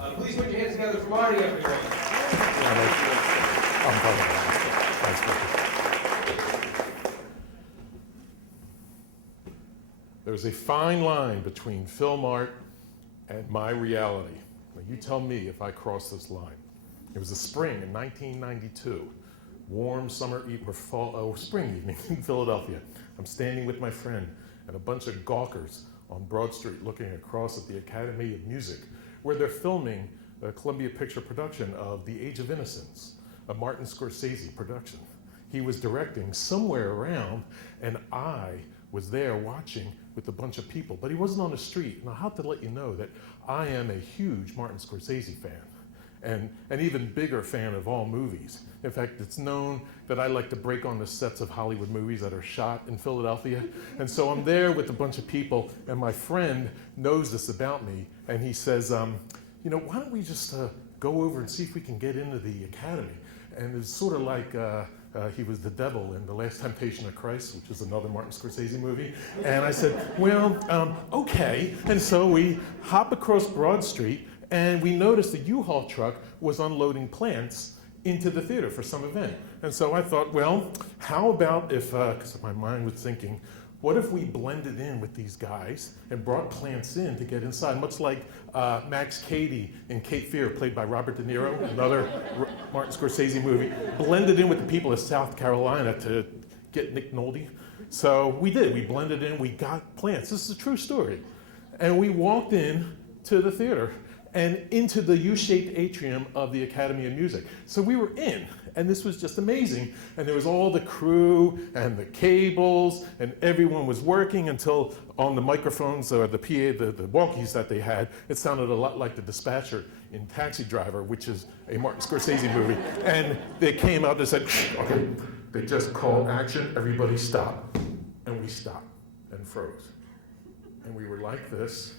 Please put your hands together for Marty, everyone. There's a fine line between film art and my reality. Now, you tell me if I cross this line. It was a spring in 1992, warm summer evening, or spring evening in Philadelphia. I'm standing with my friend and a bunch of gawkers on Broad Street looking across at the Academy of Music, where they're filming a Columbia Picture production of The Age of Innocence, a Martin Scorsese production. He was directing somewhere around, and I was there watching with a bunch of people, but he wasn't on the street. And I have to let you know that I am a huge Martin Scorsese fan, and an even bigger fan of all movies. In fact, it's known that I like to break on the sets of Hollywood movies that are shot in Philadelphia. And so I'm there with a bunch of people, and my friend knows this about me, and he says, why don't we just go over and see if we can get into the Academy? And it's sort of like he was the devil in The Last Temptation of Christ, which is another Martin Scorsese movie. And I said, okay. And so we hop across Broad Street, and we noticed the U-Haul truck was unloading plants into the theater for some event. And so I thought, well, how about if, because my mind was thinking, what if we blended in with these guys and brought plants in to get inside, much like Max Cady in Cape Fear, played by Robert De Niro, another Martin Scorsese movie, blended in with the people of South Carolina to get Nick Nolte. So we did, we blended in, we got plants. This is a true story. And we walked in to the theater and into the U-shaped atrium of the Academy of Music. So we were in, and this was just amazing. And there was all the crew and the cables, and everyone was working until on the microphones or the PA, the walkies that they had, it sounded a lot like the dispatcher in Taxi Driver, which is a Martin Scorsese movie. And they came out and said, okay, they just called action, everybody stop. And we stopped and froze. And we were like this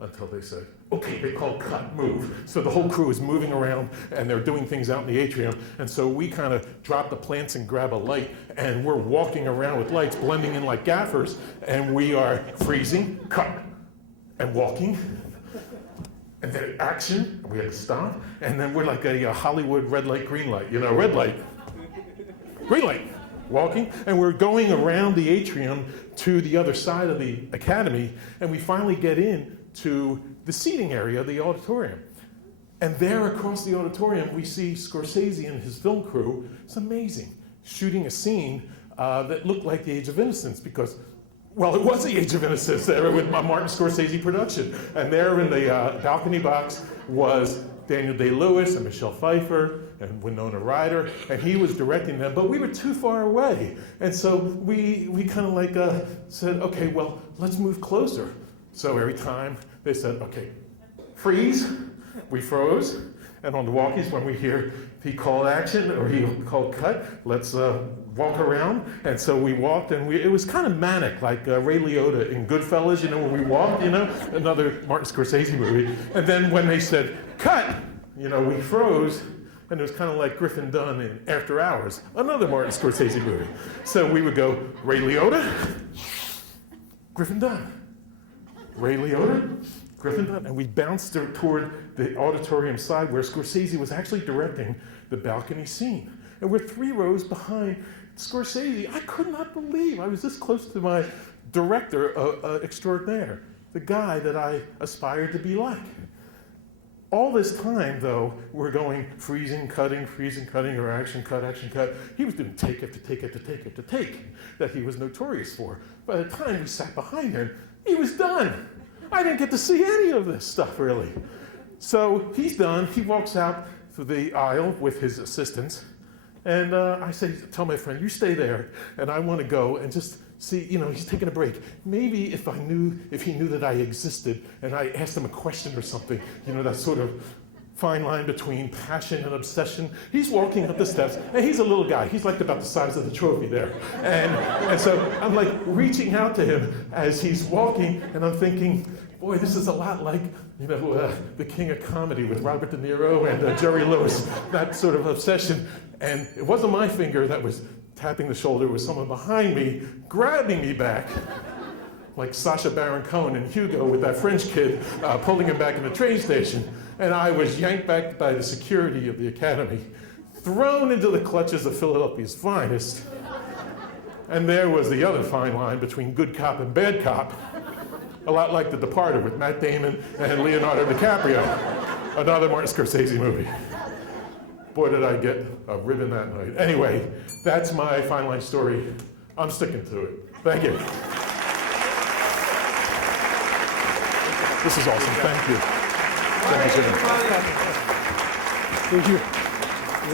until they said, okay, they called cut, move. So the whole crew is moving around, and they're doing things out in the atrium. And so we kind of drop the plants and grab a light, and we're walking around with lights, blending in like gaffers, and we are freezing, cut, and walking. And then action, we had to stop, and then we're like a Hollywood red light, green light, red light, green light, walking, and we're going around the atrium to the other side of the Academy, and we finally get in to the seating area, the auditorium. And there across the auditorium, we see Scorsese and his film crew. It's amazing, shooting a scene that looked like The Age of Innocence because, well, it was The Age of Innocence there with my Martin Scorsese production. And there in the balcony box was Daniel Day-Lewis and Michelle Pfeiffer and Winona Ryder, and he was directing them, but we were too far away. And so we kind of like said, okay, well, let's move closer. So every time they said, okay, freeze, we froze. And on the walkies, when we hear he called action or he called cut, let's walk around. And so we walked, and it was kind of manic, like Ray Liotta in Goodfellas, when we walked, another Martin Scorsese movie. And then when they said cut, we froze. And it was kind of like Griffin Dunn in After Hours, another Martin Scorsese movie. So we would go, Ray Liotta, Griffin Dunn. Ray Liotta, Griffin Dunn, and we bounced toward the auditorium side where Scorsese was actually directing the balcony scene. And we're 3 rows behind Scorsese. I could not believe I was this close to my director extraordinaire, the guy that I aspired to be like. All this time, though, we're going freezing, cutting, or action, cut. He was doing take after take after take after take that he was notorious for. By the time we sat behind him, he was done. I didn't get to see any of this stuff, really. So he's done. He walks out through the aisle with his assistants. And I say, tell my friend, you stay there, and I want to go and just see, he's taking a break. Maybe if he knew that I existed, and I asked him a question or something, that sort of fine line between passion and obsession. He's walking up the steps, and he's a little guy. He's like about the size of the trophy there. And so I'm like reaching out to him as he's walking, and I'm thinking, boy, this is a lot like, The King of Comedy with Robert De Niro and Jerry Lewis, that sort of obsession. And it wasn't my finger that was tapping the shoulder, it was someone behind me, grabbing me back, like Sacha Baron Cohen and Hugo with that French kid pulling him back in the train station. And I was yanked back by the security of the Academy, thrown into the clutches of Philadelphia's finest. And there was the other fine line between good cop and bad cop, a lot like The Departed with Matt Damon and Leonardo DiCaprio, another Martin Scorsese movie. Boy, did I get a ribbon that night. Anyway, that's my fine line story. I'm sticking to it. Thank you. This is awesome. Thank you. Thank you, sir. Thank you. Thank you.